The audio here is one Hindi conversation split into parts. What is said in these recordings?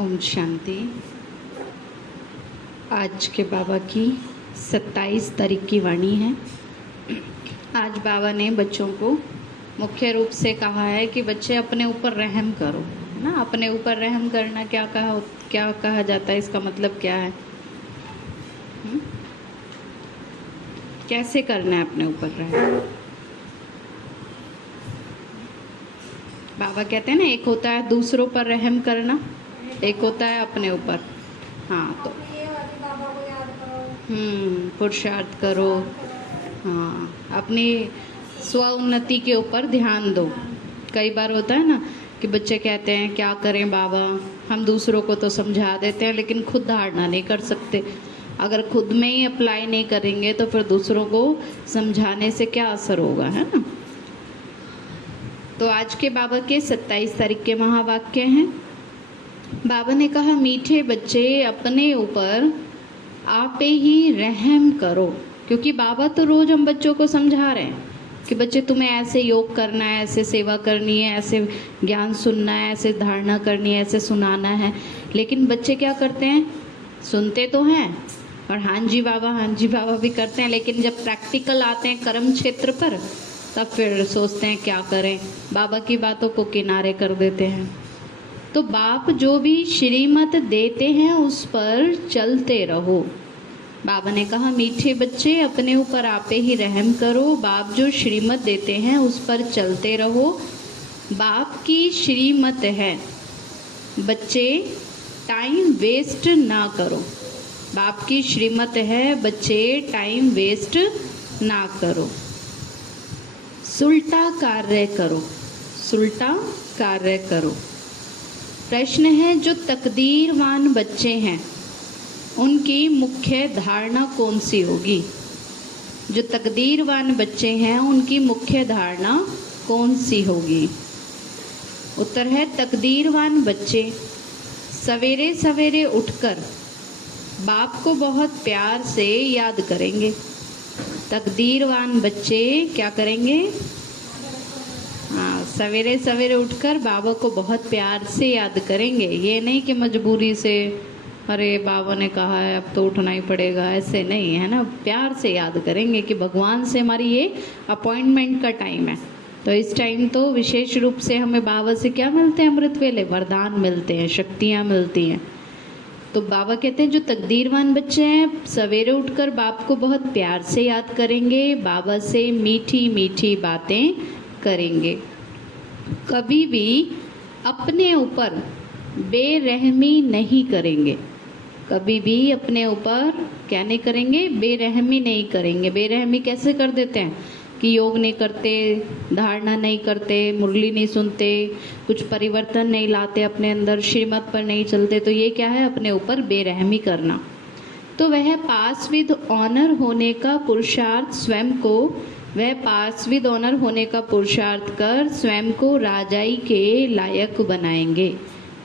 ओम शांति। आज के बाबा की 27 तारीख की वाणी है। आज बाबा ने बच्चों को मुख्य रूप से कहा है कि बच्चे अपने ऊपर रहम करो, है ना। अपने ऊपर रहम करना क्या कहा जाता है, इसका मतलब क्या है? कैसे करना है अपने ऊपर रहम? बाबा कहते हैं ना, एक होता है दूसरों पर रहम करना, एक होता है अपने ऊपर। हाँ, तो पुरुषार्थ करो। हाँ, अपनी स्व उन्नति के ऊपर ध्यान दो। कई बार होता है ना कि बच्चे कहते हैं क्या करें बाबा, हम दूसरों को तो समझा देते हैं लेकिन खुद धारणा नहीं कर सकते। अगर खुद में ही अप्लाई नहीं करेंगे तो फिर दूसरों को समझाने से क्या असर होगा, है ना। तो आज के बाबा के 27 तारीख के महावाक्य हैं। बाबा ने कहा, मीठे बच्चे अपने ऊपर आपे ही रहम करो। क्योंकि बाबा तो रोज हम बच्चों को समझा रहे हैं कि बच्चे तुम्हें ऐसे योग करना है, ऐसे सेवा करनी है, ऐसे ज्ञान सुनना है, ऐसे धारणा करनी है, ऐसे सुनाना है। लेकिन बच्चे क्या करते हैं? सुनते तो हैं और हाँ जी बाबा भी करते हैं, लेकिन जब प्रैक्टिकल आते हैं कर्म क्षेत्र पर तब फिर सोचते हैं क्या करें, बाबा की बातों को किनारे कर देते हैं। तो बाप जो भी श्रीमत देते हैं उस पर चलते रहो। बाबा ने कहा, मीठे बच्चे अपने ऊपर आपे ही रहम करो। बाप जो श्रीमत देते हैं उस पर चलते रहो। बाप की श्रीमत है, बच्चे टाइम वेस्ट ना करो। बाप की श्रीमत है, बच्चे टाइम वेस्ट ना करो। सुलटा कार्य करो, सुलटा कार्य करो। प्रश्न है, जो तकदीरवान बच्चे हैं उनकी मुख्य धारणा कौन सी होगी? जो तकदीरवान बच्चे हैं उनकी मुख्य धारणा कौन सी होगी? उत्तर है, तकदीरवान बच्चे सवेरे सवेरे उठकर बाप को बहुत प्यार से याद करेंगे। तकदीरवान बच्चे क्या करेंगे? हाँ, सवेरे सवेरे उठकर बाबा को बहुत प्यार से याद करेंगे। ये नहीं कि मजबूरी से, अरे बाबा ने कहा है अब तो उठना ही पड़ेगा, ऐसे नहीं, है ना। प्यार से याद करेंगे कि भगवान से हमारी ये अपॉइंटमेंट का टाइम है। तो इस टाइम तो विशेष रूप से हमें बाबा से क्या मिलते हैं? अमृत वेले वरदान मिलते हैं, शक्तियाँ मिलती हैं। तो बाबा कहते हैं जो तकदीरवान बच्चे हैं सवेरे उठकर बाप को बहुत प्यार से याद करेंगे, बाबा से मीठी मीठी बातें करेंगे। कभी भी अपने ऊपर बेरहमी नहीं करेंगे। कभी भी अपने ऊपर क्या नहीं करेंगे? बेरहमी नहीं करेंगे। बेरहमी कैसे कर देते हैं कि योग नहीं करते, धारणा नहीं करते, मुरली नहीं सुनते, कुछ परिवर्तन नहीं लाते अपने अंदर, श्रीमत पर नहीं चलते। तो ये क्या है? अपने ऊपर बेरहमी करना। तो वह पास विद ऑनर होने का पुरुषार्थ स्वयं को, वह पास विद ऑनर होने का पुरुषार्थ कर स्वयं को राजाई के लायक बनाएंगे।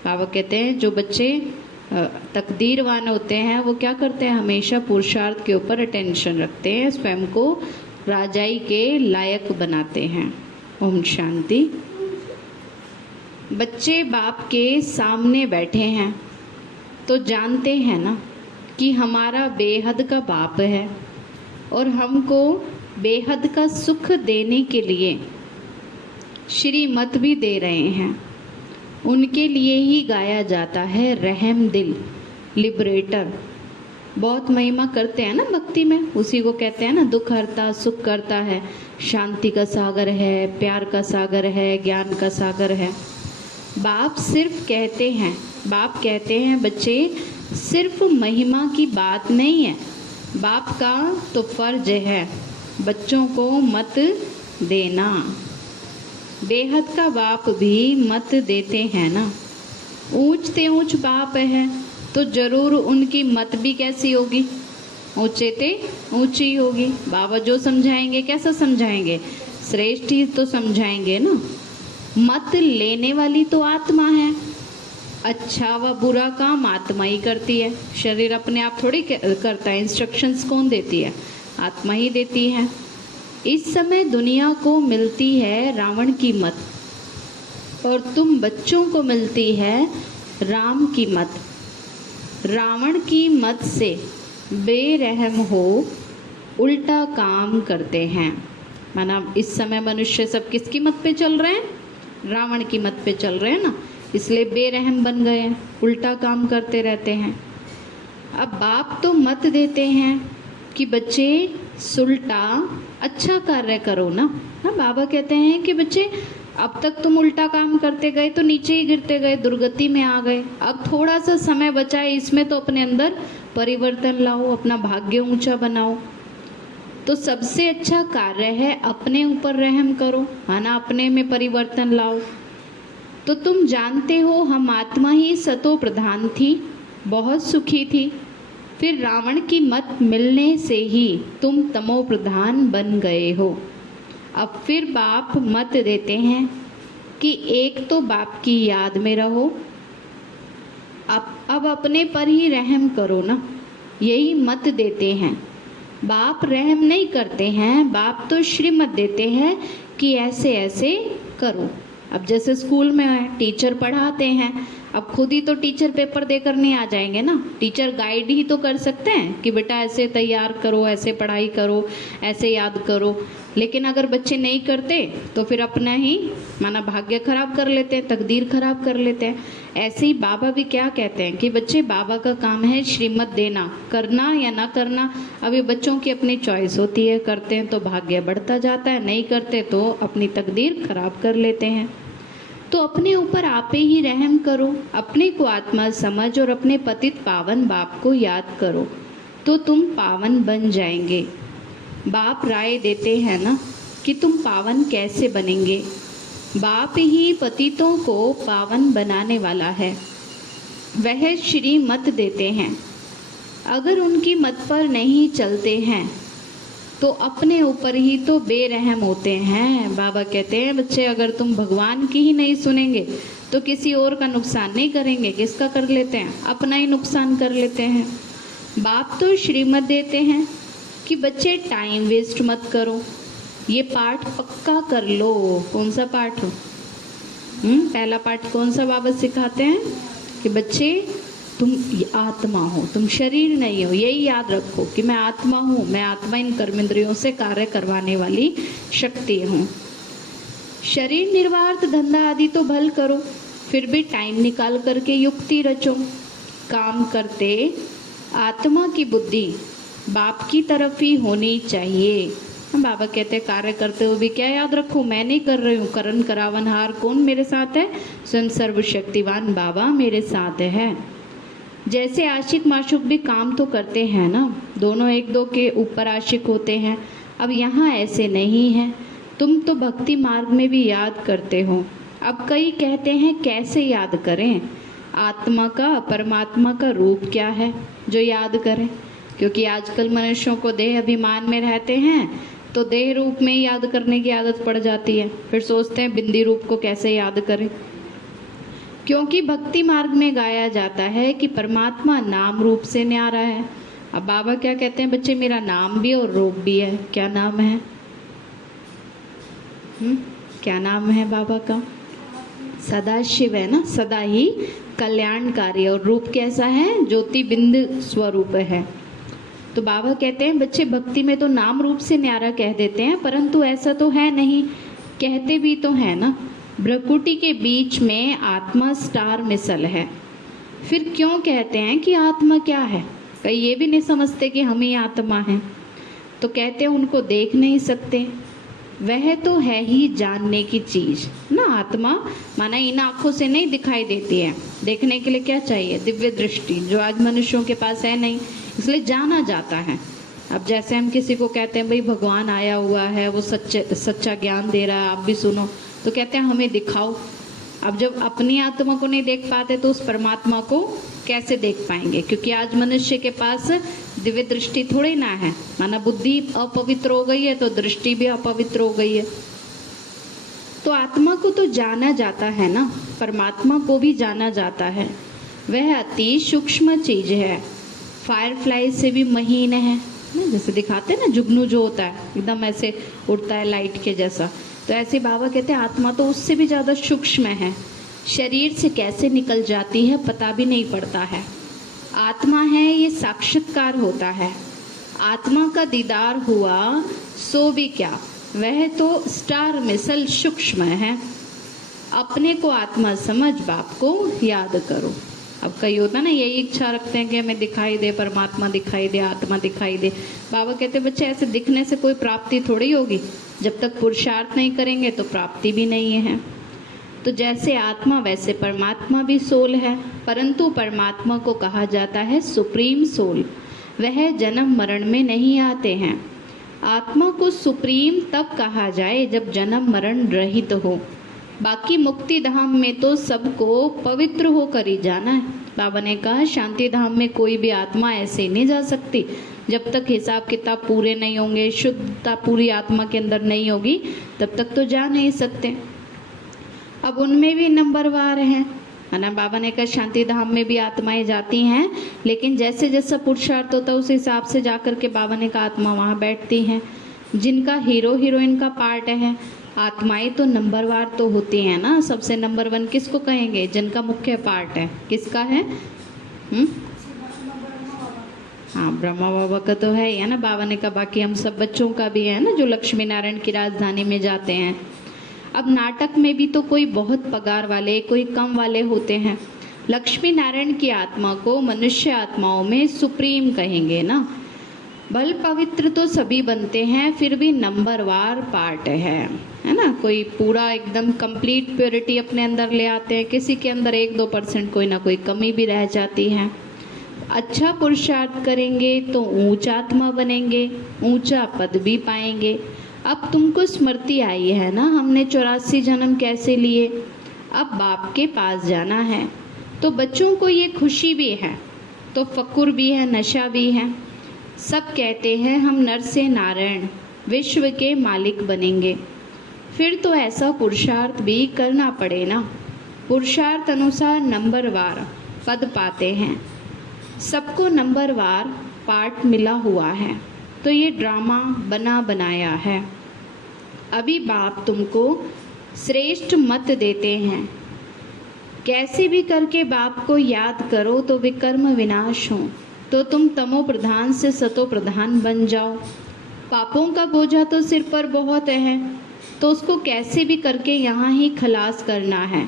बाबा कहते हैं जो बच्चे तकदीरवान होते हैं वो क्या करते हैं? हमेशा पुरुषार्थ के ऊपर अटेंशन रखते हैं, स्वयं को राजाई के लायक बनाते हैं। ओम शांति। बच्चे बाप के सामने बैठे हैं तो जानते हैं ना कि हमारा बेहद का बाप है और हमको बेहद का सुख देने के लिए श्रीमत भी दे रहे हैं। उनके लिए ही गाया जाता है रहम दिल, लिबरेटर। बहुत महिमा करते हैं ना भक्ति में, उसी को कहते हैं ना दुख हरता सुख करता है, शांति का सागर है, प्यार का सागर है, ज्ञान का सागर है। बाप सिर्फ कहते हैं, बाप कहते हैं बच्चे सिर्फ महिमा की बात नहीं है, बाप का तो फर्ज है बच्चों को मत देना। बेहद का बाप भी मत देते हैं ना। ऊंच ते ऊंच बाप है तो जरूर उनकी मत भी कैसी होगी? ऊंचे ते ऊंची होगी। बाबा जो समझाएंगे कैसा समझाएंगे? श्रेष्ठ ही तो समझाएंगे ना। मत लेने वाली तो आत्मा है, अच्छा व बुरा काम आत्मा ही करती है। शरीर अपने आप थोड़ी करता है। इंस्ट्रक्शंस कौन देती है? आत्मा ही देती है। इस समय दुनिया को मिलती है रावण की मत और तुम बच्चों को मिलती है राम की मत, रावण की मत से बेरहम हो उल्टा काम करते हैं। माना इस समय मनुष्य सब किसकी मत पे चल रहे हैं? रावण की मत पे चल रहे हैं ना, इसलिए बेरहम बन गए हैं, उल्टा काम करते रहते हैं। अब बाप तो मत देते हैं कि बच्चे सुलटा अच्छा कार्य करो ना। बाबा कहते हैं कि बच्चे अब तक तुम उल्टा काम करते गए तो नीचे ही गिरते गए, दुर्गति में आ गए। अब थोड़ा सा समय बचा है, इसमें तो अपने अंदर परिवर्तन लाओ, अपना भाग्य ऊंचा बनाओ। तो सबसे अच्छा कार्य है अपने ऊपर रहम करो, है ना, अपने में परिवर्तन लाओ। तो तुम जानते हो हम आत्मा ही सतो प्रधान थी, बहुत सुखी थी, फिर रावण की मत मिलने से ही तुम तमो प्रधान बन गए हो। अब फिर बाप मत देते हैं कि एक तो बाप की याद में रहो, अब अपने पर ही रहम करो ना, यही मत देते हैं। बाप रहम नहीं करते हैं, बाप तो श्रीमत देते हैं कि ऐसे ऐसे करो। अब जैसे स्कूल में टीचर पढ़ाते हैं, अब खुद ही तो टीचर पेपर देकर नहीं आ जाएंगे ना, टीचर गाइड ही तो कर सकते हैं कि बेटा ऐसे तैयार करो, ऐसे पढ़ाई करो, ऐसे याद करो। लेकिन अगर बच्चे नहीं करते तो फिर अपना ही माना भाग्य खराब कर लेते हैं, तकदीर खराब कर लेते हैं। ऐसे ही बाबा भी क्या कहते हैं कि बच्चे बाबा का काम है श्रीमत देना, करना या ना करना अब ये बच्चों की अपनी चॉइस होती है। करते हैं तो भाग्य बढ़ता जाता है, नहीं करते तो अपनी तकदीर खराब कर लेते हैं। तो अपने ऊपर आप ही रहम करो, अपने को आत्मा समझ और अपने पतित पावन बाप को याद करो तो तुम पावन बन जाएंगे। बाप राय देते हैं ना कि तुम पावन कैसे बनेंगे। बाप ही पतितों को पावन बनाने वाला है, वह श्री मत देते हैं। अगर उनकी मत पर नहीं चलते हैं तो अपने ऊपर ही तो बेरहम होते हैं। बाबा कहते हैं बच्चे अगर तुम भगवान की ही नहीं सुनेंगे तो किसी और का नुकसान नहीं करेंगे, किसका कर लेते हैं? अपना ही नुकसान कर लेते हैं। बाप तो श्रीमत देते हैं कि बच्चे टाइम वेस्ट मत करो, ये पाठ पक्का कर लो। कौन सा पाठ हो? पहला पाठ कौन सा बाबा सिखाते हैं कि बच्चे तुम आत्मा हो, तुम शरीर नहीं हो, यही याद रखो कि मैं आत्मा हूँ, मैं आत्मा इन कर्मेंद्रियों से कार्य करवाने वाली शक्ति हूँ। शरीर निर्वाह धंधा आदि तो भल करो, फिर भी टाइम निकाल करके युक्ति रचो। काम करते आत्मा की बुद्धि बाप की तरफ ही होनी चाहिए। बाबा कहते हैं कार्य करते हुए भी क्या याद रखो, मैं नहीं कर रही हूँ, करण करावनहार कौन मेरे साथ है? स्वयं सर्वशक्तिवान बाबा मेरे साथ है। जैसे आशिक माशुक भी काम तो करते हैं ना, दोनों एक दो के ऊपर आशिक होते हैं। अब यहाँ ऐसे नहीं है, तुम तो भक्ति मार्ग में भी याद करते हो। अब कई कहते हैं कैसे याद करें, आत्मा का परमात्मा का रूप क्या है जो याद करें? क्योंकि आजकल मनुष्यों को देह अभिमान में रहते हैं तो देह रूप में याद करने की आदत पड़ जाती है, फिर सोचते हैं बिंदी रूप को कैसे याद करें। क्योंकि भक्ति मार्ग में गाया जाता है कि परमात्मा नाम रूप से न्यारा है। अब बाबा क्या कहते हैं बच्चे, मेरा नाम भी और रूप भी है। क्या नाम है? क्या नाम है बाबा का? सदा शिव है ना, सदा ही कल्याणकारी। और रूप कैसा है? ज्योति बिंद स्वरूप है। तो बाबा कहते हैं बच्चे भक्ति में तो नाम रूप से न्यारा कह देते हैं, परंतु ऐसा तो है नहीं, कहते भी तो है ना, भ्रकुटी के बीच में आत्मा स्टार मिसल है। फिर क्यों कहते हैं कि आत्मा क्या है? कई ये भी नहीं समझते कि हम ही आत्मा हैं, तो कहते हैं उनको देख नहीं सकते, वह तो है ही जानने की चीज ना। आत्मा माना इन आँखों से नहीं दिखाई देती है, देखने के लिए क्या चाहिए? दिव्य दृष्टि, जो आज मनुष्यों के पास है नहीं, इसलिए जाना जाता है। अब जैसे हम किसी को कहते हैं भाई भगवान आया हुआ है, वो सच्चा ज्ञान दे रहा है, आप भी सुनो, तो कहते हैं हमें दिखाओ। अब जब अपनी आत्मा को नहीं देख पाते तो उस परमात्मा को कैसे देख पाएंगे? क्योंकि आज मनुष्य के पास दिव्य दृष्टि थोड़ी ना है, माना बुद्धि अपवित्र हो गई है तो दृष्टि भी अपवित्र हो गई है। तो आत्मा को तो जाना जाता है ना, परमात्मा को भी जाना जाता है। वह अति सूक्ष्म चीज है, फायरफ्लाई से भी महीन है ना, जैसे दिखाते हैं ना जुगनू जो होता है एकदम ऐसे उड़ता है लाइट के जैसा, तो ऐसे बाबा कहते हैं आत्मा तो उससे भी ज़्यादा सूक्ष्म है। शरीर से कैसे निकल जाती है पता भी नहीं पड़ता है। आत्मा है ये साक्षात्कार होता है। आत्मा का दीदार हुआ सो भी क्या, वह तो स्टार मिसल सूक्ष्म है। अपने को आत्मा समझ बाप को याद करो। अब कई होता ना यही इच्छा रखते हैं कि हमें दिखाई दे, परमात्मा दिखाई दे, आत्मा दिखाई दे। बाबा कहते बच्चे ऐसे दिखने से कोई प्राप्ति थोड़ी होगी, जब तक पुरुषार्थ नहीं करेंगे तो प्राप्ति भी नहीं है। तो जैसे आत्मा वैसे परमात्मा भी सोल है, परंतु परमात्मा को कहा जाता है सुप्रीम सोल। वह जन्म मरण में नहीं आते हैं। आत्मा को सुप्रीम तब कहा जाए जब जन्म मरण रहित हो। बाकी मुक्ति धाम में तो सबको पवित्र होकर ही जाना है। बाबा ने कहा शांति धाम में कोई भी आत्मा ऐसे नहीं जा सकती जब तक हिसाब किताब पूरे नहीं होंगे, शुद्धता पूरी आत्मा के अंदर नहीं होगी, तब तक तो जा नहीं सकते। अब उनमें भी नंबरवार हैं, है ना। बाबा ने कहा शांति धाम में भी आत्माएं जाती हैं, लेकिन जैसे जैसा पुरुषार्थ होता है उस हिसाब से जाकर के बाबा ने कहा आत्मा वहाँ बैठती हैं। जिनका हीरो हीरोइन का पार्ट है, आत्माएं तो नंबरवार तो होती हैं ना। सबसे नंबर 1 किसको कहेंगे? जिनका मुख्य पार्ट है। किसका है? हाँ, ब्रह्मा बाबा का तो है ही है ना। बाबा ने कहा बाकी हम सब बच्चों का भी है ना, जो लक्ष्मी नारायण की राजधानी में जाते हैं। अब नाटक में भी तो कोई बहुत पगार वाले, कोई कम वाले होते हैं। लक्ष्मी नारायण की आत्मा को मनुष्य आत्माओं में सुप्रीम कहेंगे ना। बल पवित्र तो सभी बनते हैं, फिर भी नंबरवार पार्ट है ना। कोई पूरा एकदम कंप्लीट प्योरिटी अपने अंदर ले आते हैं, किसी के अंदर 1-2% कोई ना कोई कमी भी रह जाती है। अच्छा पुरुषार्थ करेंगे तो ऊंच आत्मा बनेंगे, ऊंचा पद भी पाएंगे। अब तुमको स्मृति आई है ना, हमने 84 जन्म कैसे लिए। अब बाप के पास जाना है, तो बच्चों को ये खुशी भी है, तो फकुर भी है, नशा भी है। सब कहते हैं हम नर से नारायण विश्व के मालिक बनेंगे। फिर तो ऐसा पुरुषार्थ भी करना पड़े ना। पुरुषार्थ अनुसार नंबरवार पद पाते हैं। सबको नंबरवार पार्ट मिला हुआ है, तो ये ड्रामा बना बनाया है। अभी बाप तुमको श्रेष्ठ मत देते हैं, कैसे भी करके बाप को याद करो तो विकर्म विनाश हो, तो तुम तमो प्रधान से सतो प्रधान बन जाओ। पापों का बोझा तो सिर पर बहुत है, तो उसको कैसे भी करके यहाँ ही खलास करना है,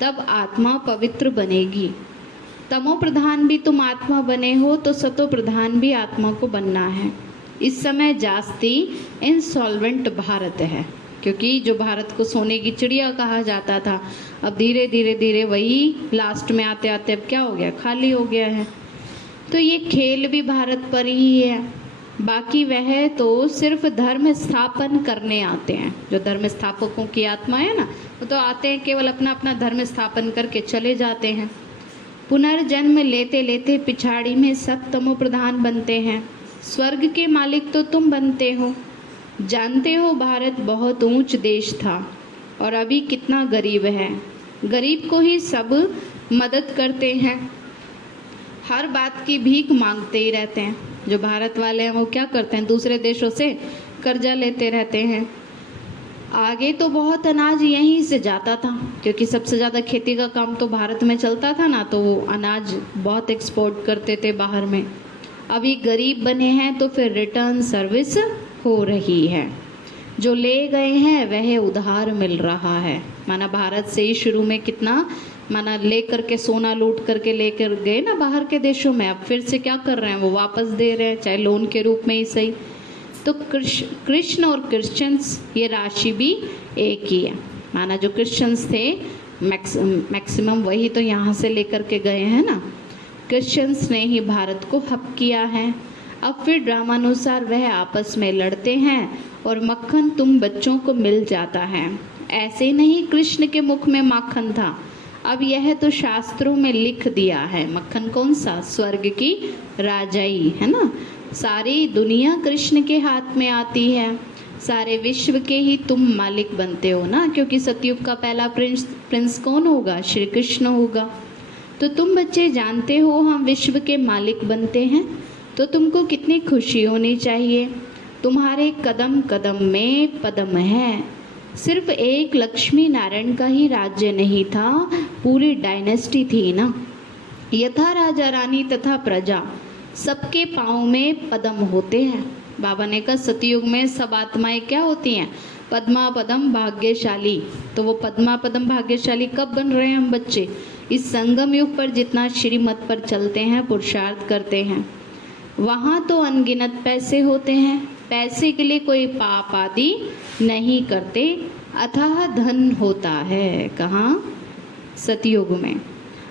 तब आत्मा पवित्र बनेगी। तमो प्रधान भी तुम आत्मा बने हो, तो सतो प्रधान भी आत्मा को बनना है। इस समय जास्ती इंसॉल्वेंट भारत है, क्योंकि जो भारत को सोने की चिड़िया कहा जाता था, अब धीरे धीरे धीरे वही लास्ट में आते आते अब क्या हो गया, खाली हो गया है। तो ये खेल भी भारत पर ही है। बाकी वह तो सिर्फ धर्म स्थापन करने आते हैं। जो धर्म स्थापकों की आत्मा है ना, वो तो आते हैं केवल अपना अपना धर्म स्थापन करके चले जाते हैं। पुनर्जन्म लेते लेते पिछाड़ी में सब तमो प्रधान बनते हैं। स्वर्ग के मालिक तो तुम बनते हो। जानते हो भारत बहुत ऊंच देश था और अभी कितना गरीब है। गरीब को ही सब मदद करते हैं, हर बात की भीख मांगते ही रहते हैं। जो भारत वाले हैं वो क्या करते हैं, दूसरे देशों से कर्जा लेते रहते हैं। आगे तो बहुत अनाज यहीं से जाता था, क्योंकि सबसे ज़्यादा खेती का काम तो भारत में चलता था ना, तो वो अनाज बहुत एक्सपोर्ट करते थे बाहर में। अभी गरीब बने हैं तो फिर रिटर्न सर्विस हो रही है। जो ले गए हैं वह उधार मिल रहा है। माना भारत से ही शुरू में कितना माना ले करके सोना लूट करके लेकर गए ना बाहर के देशों में, अब फिर से क्या कर रहे हैं, वो वापस दे रहे हैं, चाहे लोन के रूप में ही सही। तो कृष्ण और क्रिश्चियंस ये राशि भी एक ही है। माना जो क्रिश्चियंस थे मैक्सिमम वही तो यहाँ से लेकर के गए हैं ना। क्रिश्चियंस ने ही भारत को हक किया है। अब फिर ड्रामानुसार वह आपस में लड़ते हैं और मक्खन तुम बच्चों को मिल जाता है। ऐसे नहीं कृष्ण के मुख में माखन था, अब यह तो शास्त्रों में लिख दिया है। मक्खन कौन सा, स्वर्ग की राजाई है ना। सारी दुनिया कृष्ण के हाथ में आती है, सारे विश्व के ही तुम मालिक बनते हो ना, क्योंकि सतयुग का पहला प्रिंस कौन होगा, श्री कृष्ण होगा। तो तुम बच्चे जानते हो हम विश्व के मालिक बनते हैं, तो तुमको कितनी खुशी होनी चाहिए। तुम्हारे कदम कदम में पदम है। सिर्फ एक लक्ष्मी नारायण का ही राज्य नहीं था, पूरी डायनेस्टी थी ना। यथा राजा रानी तथा प्रजा, सबके पाँव में पद्म होते हैं। बाबा ने कहा सतयुग में सब आत्माएं क्या होती हैं? पद्मा पदम भाग्यशाली। तो वो पद्मा पदम भाग्यशाली कब बन रहे हैं हम बच्चे? इस संगम युग पर जितना श्रीमत पर चलते हैं, पुरुषार्थ करते हैं, वहाँ तो अनगिनत पैसे होते हैं। पैसे के लिए कोई पाप आदि नहीं करते, अथाह धन होता है। कहाँ? सतयुग में।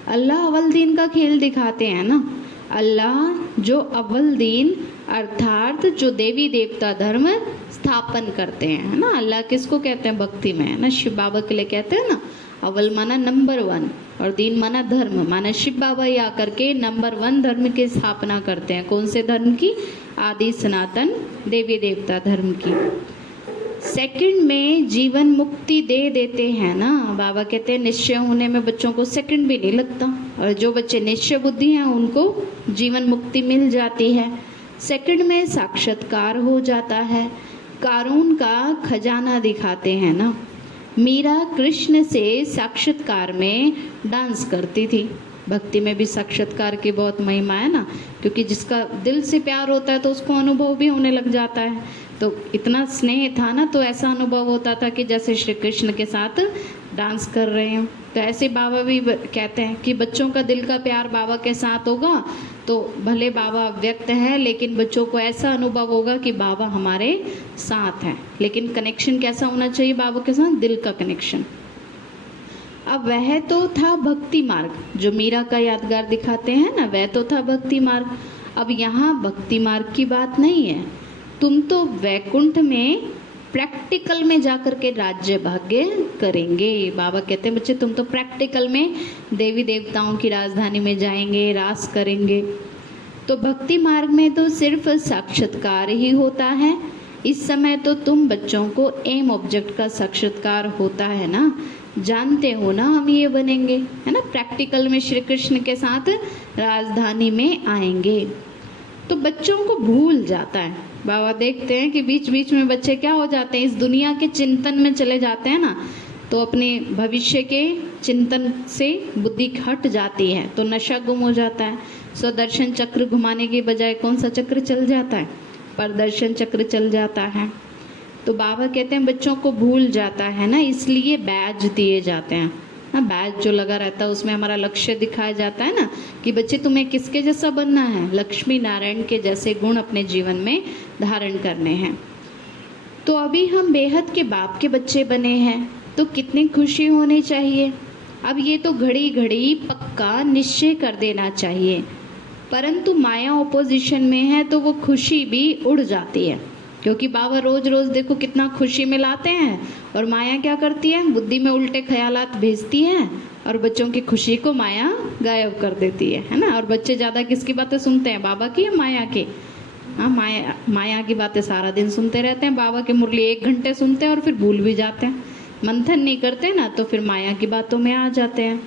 अल्लाह अव्वल दीन का खेल दिखाते हैं ना। अल्लाह जो अव्वल दीन अर्थात जो देवी देवता धर्म स्थापन करते हैं, है ना। अल्लाह किसको कहते हैं? भक्ति में, है ना। शिव बाबा के लिए कहते हैं ना, अव्वल माना नंबर 1 और दीन माना धर्म, माना शिव बाबा ही आकर के नंबर 1 धर्म की स्थापना करते हैं। कौन से धर्म की? आदि सनातन देवी देवता धर्म की। सेकंड में जीवन मुक्ति दे देते हैं ना। बाबा कहते हैं निश्चय होने में बच्चों को सेकंड भी नहीं लगता, और जो बच्चे निश्चय बुद्धि हैं उनको जीवन मुक्ति मिल जाती है। सेकंड में साक्षात्कार हो जाता है। कारून का खजाना दिखाते हैं ना। मीरा कृष्ण से साक्षात्कार में डांस करती थी। भक्ति में भी साक्षात्कार की बहुत महिमा है ना, क्योंकि जिसका दिल से प्यार होता है तो उसको अनुभव भी होने लग जाता है। तो इतना स्नेह था ना, तो ऐसा अनुभव होता था कि जैसे श्री कृष्ण के साथ डांस कर रहे हैं। तो ऐसे बाबा भी कहते हैं कि बच्चों का दिल का प्यार बाबा के साथ होगा तो भले बाबा व्यक्त है, लेकिन बच्चों को ऐसा अनुभव होगा कि बाबा हमारे साथ हैं। लेकिन कनेक्शन कैसा होना चाहिए बाबा के साथ? दिल का कनेक्शन। अब वह तो था भक्ति मार्ग, जो मीरा का यादगार दिखाते हैं ना, वह तो था भक्ति मार्ग। अब यहाँ भक्ति मार्ग की बात नहीं है। तुम तो वैकुंठ में प्रैक्टिकल में जाकर के राज्य भाग्य करेंगे। बाबा कहते हैं बच्चे तुम तो प्रैक्टिकल में देवी देवताओं की राजधानी में जाएंगे, रास करेंगे। तो भक्ति मार्ग में तो सिर्फ साक्षात्कार ही होता है। इस समय तो तुम बच्चों को एम ऑब्जेक्ट का साक्षात्कार होता है ना, जानते हो ना हम ये बनेंगे, है ना। प्रैक्टिकल में श्री कृष्ण के साथ राजधानी में आएंगे। तो बच्चों को भूल जाता है। बाबा देखते हैं कि बीच बीच में बच्चे क्या हो जाते हैं, इस दुनिया के चिंतन में चले जाते हैं ना, तो अपने भविष्य के चिंतन से बुद्धि हट जाती है, तो नशा गुम हो जाता है। स्वदर्शन चक्र घुमाने के बजाय कौन सा चक्र चल जाता है? प्रदर्शन चक्र चल जाता है। तो बाबा कहते हैं बच्चों को भूल जाता है ना, इसलिए बैज दिए जाते हैं ना। बैज जो लगा रहता है उसमें हमारा लक्ष्य दिखाया जाता है ना, कि बच्चे तुम्हें किसके जैसा बनना है? लक्ष्मी नारायण के जैसे गुण अपने जीवन में धारण करने हैं। तो अभी हम बेहद के बाप के बच्चे बने हैं, तो कितनी खुशी होनी चाहिए। अब ये तो घड़ी घड़ी पक्का निश्चय कर देना चाहिए, परंतु माया ओपोजिशन में है तो वो खुशी भी उड़ जाती है। क्योंकि बाबा रोज रोज देखो कितना खुशी मिलाते हैं, और माया क्या करती है? बुद्धि में उल्टे ख्यालात भेजती है और बच्चों की खुशी को माया गायब कर देती है ना। और बच्चे ज़्यादा किसकी बातें सुनते हैं, बाबा की या माया की? हाँ, माया की बातें सारा दिन सुनते रहते हैं। बाबा की मुरली 1 घंटे सुनते हैं और फिर भूल भी जाते हैं। मंथन नहीं करते ना, तो फिर माया की बातों में आ जाते हैं।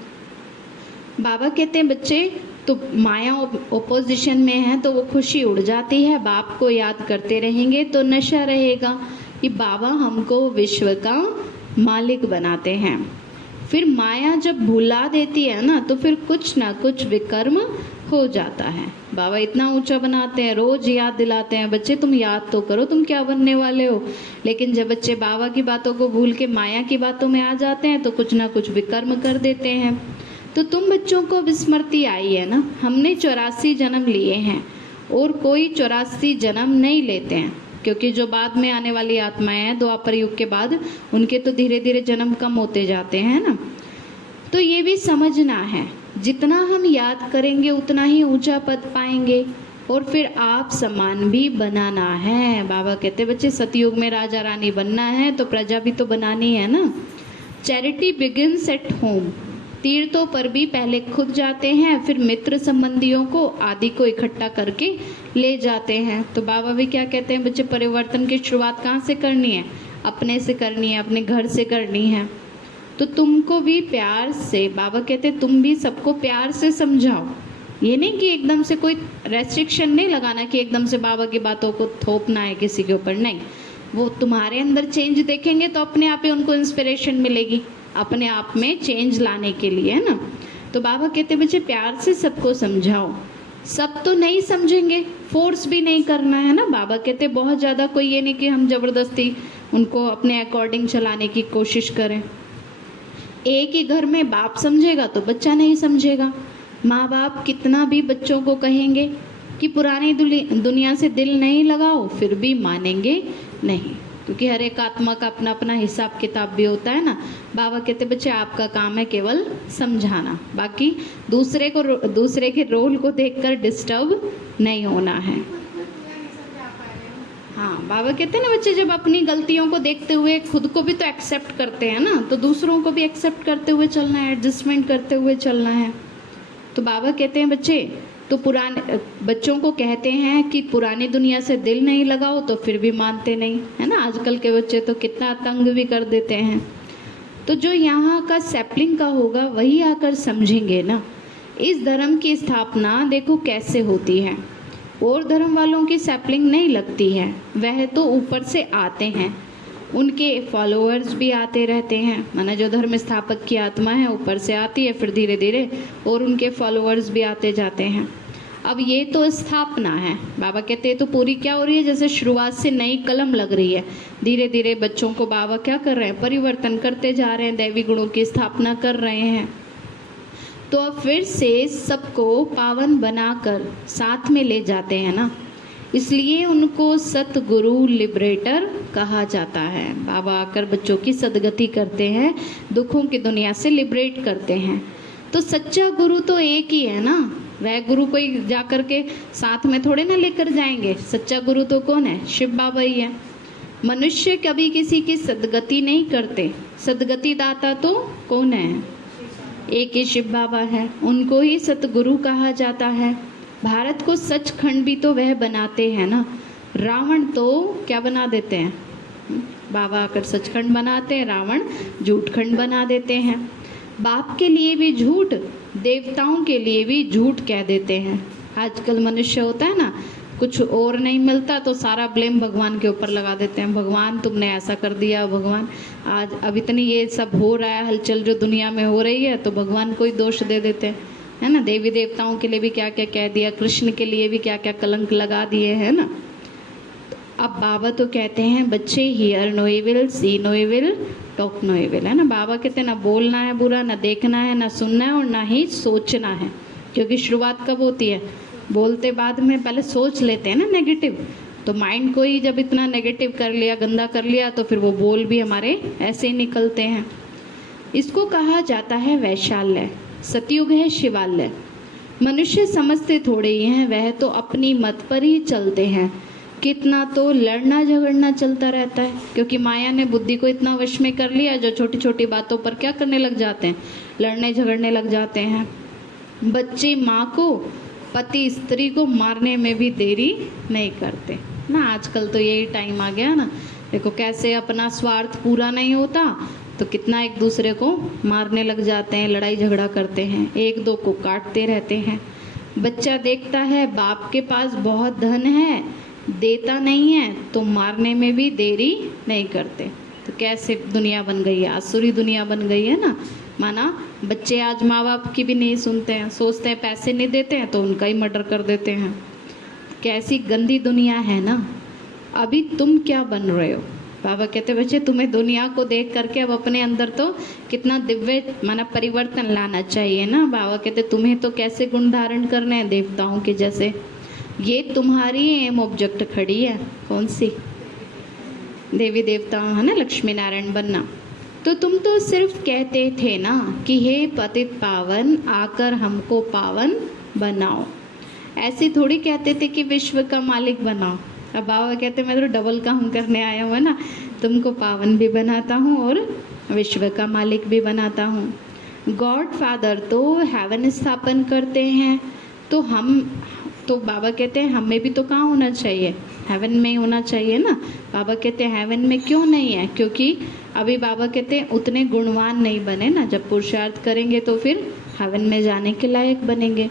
बाबा कहते हैं बच्चे तो माया ओपोजिशन में है तो वो खुशी उड़ जाती है। बाप को याद करते रहेंगे तो नशा रहेगा कि बाबा हमको विश्व का मालिक बनाते हैं। फिर माया जब भुला देती है ना, तो फिर कुछ ना कुछ विकर्म हो जाता है। बाबा इतना ऊंचा बनाते हैं, रोज याद दिलाते हैं बच्चे तुम याद तो करो तुम क्या बनने वाले हो। लेकिन जब बच्चे बाबा की बातों को भूल के माया की बातों में आ जाते हैं तो कुछ ना कुछ विकर्म कर देते हैं। तो तुम बच्चों को अब स्मृति आई है ना, हमने 84 जन्म लिए हैं और कोई 84 जन्म नहीं लेते हैं, क्योंकि जो बाद में आने वाली आत्माएं हैं द्वापर युग के बाद, उनके तो धीरे धीरे जन्म कम होते जाते हैं ना। तो ये भी समझना है, जितना हम याद करेंगे उतना ही ऊंचा पद पाएंगे और फिर आप समान भी बनाना है। बाबा कहते बच्चे सतयुग में राजा रानी बनना है तो प्रजा भी तो बनानी है ना। Charity begins at home. तीर्थों पर भी पहले खुद जाते हैं, फिर मित्र संबंधियों को आदि को इकट्ठा करके ले जाते हैं। तो बाबा भी क्या कहते हैं बच्चे, परिवर्तन की शुरुआत कहाँ से करनी है? अपने से करनी है, अपने घर से करनी है। तो तुमको भी प्यार से, बाबा कहते हैं तुम भी सबको प्यार से समझाओ। ये नहीं कि एकदम से कोई रेस्ट्रिक्शन नहीं लगाना कि एकदम से बाबा की बातों को थोपना है किसी के ऊपर, नहीं। वो तुम्हारे अंदर चेंज देखेंगे तो अपने आप ही उनको इंस्पिरेशन मिलेगी। अपने आप में चेंज लाने के लिए, है ना। तो बाबा कहते बच्चे प्यार से सबको समझाओ। सब तो नहीं समझेंगे, फोर्स भी नहीं करना है ना। बाबा कहते बहुत ज़्यादा कोई ये नहीं कि हम ज़बरदस्ती उनको अपने अकॉर्डिंग चलाने की कोशिश करें। एक ही घर में बाप समझेगा तो बच्चा नहीं समझेगा। माँ बाप कितना भी बच्चों को कहेंगे कि पुरानी दुनिया से दिल नहीं लगाओ, फिर भी मानेंगे नहीं, क्योंकि हर एक आत्मा का अपना अपना हिसाब किताब भी होता है ना। बाबा कहते बच्चे आपका काम है केवल समझाना, बाकी दूसरे के रोल को देखकर डिस्टर्ब नहीं होना है। हाँ, बाबा कहते हैं ना बच्चे जब अपनी गलतियों को देखते हुए खुद को भी तो एक्सेप्ट करते हैं ना, तो दूसरों को भी एक्सेप्ट करते हुए चलना है, एडजस्टमेंट करते हुए चलना है। तो बाबा कहते हैं बच्चे तो पुराने बच्चों को कहते हैं कि पुरानी दुनिया से दिल नहीं लगाओ, तो फिर भी मानते नहीं, है ना। आजकल के बच्चे तो कितना तंग भी कर देते हैं। तो जो यहाँ का सैपलिंग का होगा वही आकर समझेंगे ना। इस धर्म की स्थापना देखो कैसे होती है। और धर्म वालों की सैपलिंग नहीं लगती है, वह तो ऊपर से आते हैं, उनके फॉलोअर्स भी आते रहते हैं। माना जो धर्म स्थापक की आत्मा है ऊपर से आती है, फिर धीरे धीरे और उनके फॉलोअर्स भी आते जाते हैं। अब ये तो स्थापना है। बाबा कहते हैं तो पूरी क्या हो रही है, जैसे शुरुआत से नई कलम लग रही है। धीरे धीरे बच्चों को बाबा क्या कर रहे हैं, परिवर्तन करते जा रहे हैं, दैवी गुणों की स्थापना कर रहे हैं। तो अब फिर से सबको पावन बनाकर साथ में ले जाते हैं ना, इसलिए उनको सतगुरु लिबरेटर कहा जाता है। बाबा आकर बच्चों की सदगति करते हैं, दुखों की दुनिया से लिबरेट करते हैं। तो सच्चा गुरु तो एक ही है ना, वह गुरु कोई जाकर के साथ में थोड़े ना लेकर जाएंगे। सच्चा गुरु तो कौन है, शिव बाबा ही है। मनुष्य कभी किसी की सदगति नहीं करते, सदगति दाता तो कौन है, एक ही शिव बाबा है, उनको ही सतगुरु कहा जाता है। भारत को सचखंड भी तो वह बनाते हैं ना, रावण तो क्या बना देते हैं, बाबा आकर सचखंड बनाते हैं, रावण झूठखंड बना देते हैं। बाप के लिए भी झूठ, देवताओं के लिए भी झूठ कह देते हैं। आजकल मनुष्य होता है ना, कुछ और नहीं मिलता तो सारा ब्लेम भगवान के ऊपर लगा देते हैं। भगवान तुमने ऐसा कर दिया, भगवान आज अब इतनी ये सब हो रहा है, हलचल जो दुनिया में हो रही है, तो भगवान को ही दोष दे देते हैं, है ना। देवी देवताओं के लिए भी क्या क्या कह दिया, कृष्ण के लिए भी क्या क्या कलंक लगा दिए, है ना। अब बाबा तो कहते हैं बच्चे hear no evil, see no evil, talk no evil, है ना। बाबा कहते हैं ना बोलना है बुरा, ना देखना है, ना सुनना है, और ना ही सोचना है। क्योंकि शुरुआत कब होती है, बोलते बाद में पहले सोच लेते हैं ना नेगेटिव। तो माइंड को ही जब इतना नेगेटिव कर लिया, गंदा कर लिया, तो फिर वो बोल भी हमारे ऐसे ही निकलते हैं। इसको कहा जाता है वैशाल्य। सतयुग है शिवालय। मनुष्य समझते थोड़े ही हैं, वह तो अपनी मत पर ही चलते हैं। कितना तो लड़ना झगड़ना चलता रहता है, क्योंकि माया ने बुद्धि को इतना वश में कर लिया, जो छोटी छोटी बातों पर क्या करने लग जाते हैं, लड़ने झगड़ने लग जाते हैं। बच्चे माँ को, पति स्त्री को मारने में भी देरी नहीं करते ना। आजकल तो यही टाइम आ गया ना, देखो कैसे अपना स्वार्थ पूरा नहीं होता तो कितना एक दूसरे को मारने लग जाते हैं, लड़ाई झगड़ा करते हैं, एक दो को काटते रहते हैं। बच्चा देखता है बाप के पास बहुत धन है, देता नहीं है, तो मारने में भी देरी नहीं करते। तो कैसे दुनिया बन गई है, आसुरी दुनिया बन गई है ना। माना बच्चे आज माँ बाप की भी नहीं सुनते हैं, सोचते हैं पैसे नहीं देते हैं तो उनका ही मर्डर कर देते हैं। कैसी गंदी दुनिया है ना। अभी तुम क्या बन रहे हो, बाबा कहते बच्चे तुम्हें दुनिया को देख करके अब अपने अंदर तो कितना दिव्य माना परिवर्तन लाना चाहिए ना। बाबा कहते तुम्हें तो कैसे गुण धारण करने हैं देवताओं के जैसे। ये तुम्हारी एम ऑब्जेक्ट खड़ी है, कौन सी, देवी देवताओं, है ना, लक्ष्मी नारायण बनना। तो तुम तो सिर्फ कहते थे ना कि हे पतित पावन आकर हमको पावन बनाओ। ऐसे थोड़ी कहते थे कि विश्व का मालिक बनाओ। अब बाबा कहते मैं तो डबल काम करने आया हूँ ना, तुमको पावन भी बनाता हूँ और विश्व का मालिक भी बनाता हूँ। गॉड फादर तो हेवन स्थापन करते हैं, तो बाबा कहते हैं हमें भी तो कहाँ होना चाहिए, हेवन में होना चाहिए ना। बाबा कहते हैं हेवन में क्यों नहीं है, क्योंकि अभी बाबा कहते हैं उतने गुणवान नहीं बने ना। जब पुरुषार्थ करेंगे तो फिर हेवन में जाने के लायक बनेंगे।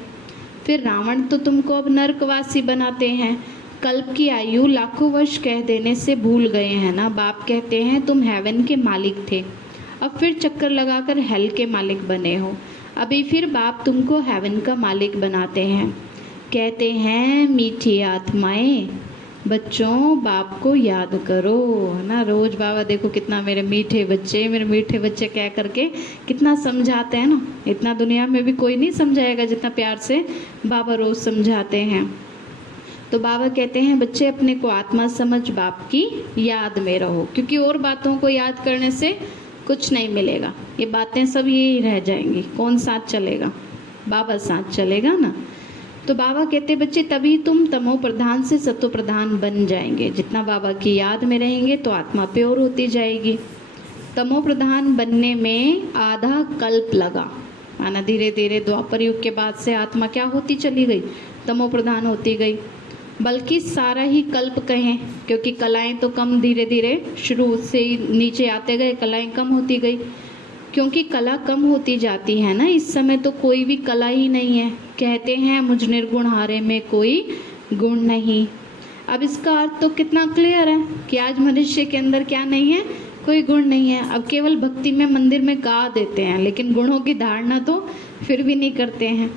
फिर रावण तो तुमको अब नरकवासी बनाते हैं। कल्प की आयु लाखों वर्ष कह देने से भूल गए हैं ना। बाप कहते हैं तुम हेवन के मालिक थे, अब फिर चक्कर लगाकर हेल के मालिक बने हो। अभी फिर बाप तुमको हेवन का मालिक बनाते हैं। कहते हैं मीठी आत्माएं, बच्चों बाप को याद करो, है ना। रोज बाबा देखो कितना मेरे मीठे बच्चे कह करके कितना समझाते हैं ना। इतना दुनिया में भी कोई नहीं समझाएगा जितना प्यार से बाबा रोज समझाते हैं। तो बाबा कहते हैं बच्चे अपने को आत्मा समझ बाप की याद में रहो, क्योंकि और बातों को याद करने से कुछ नहीं मिलेगा। ये बातें सब यही रह जाएंगी। कौन साथ चलेगा? बाबा साथ चलेगा ना। तो बाबा कहते बच्चे तभी तुम तमो प्रधान से सतो प्रधान बन जाएंगे। जितना बाबा की याद में रहेंगे तो आत्मा प्योर होती जाएगी। तमो प्रधान बनने में आधा कल्प लगा, माना धीरे धीरे द्वापर युग के बाद से आत्मा क्या होती चली गई? तमो प्रधान होती गई। बल्कि सारा ही कल्प कहें, क्योंकि कलाएं तो कम धीरे धीरे शुरू से ही नीचे आते गए, कलाएं कम होती गई। क्योंकि कला कम होती जाती है ना, इस समय तो कोई भी कला ही नहीं है। कहते हैं मुझ निर्गुण हारे में कोई गुण नहीं। अब इसका अर्थ तो कितना क्लियर है कि आज मनुष्य के अंदर क्या नहीं है? कोई गुण नहीं है। अब केवल भक्ति में मंदिर में गा देते हैं, लेकिन गुणों की धारणा तो फिर भी नहीं करते हैं।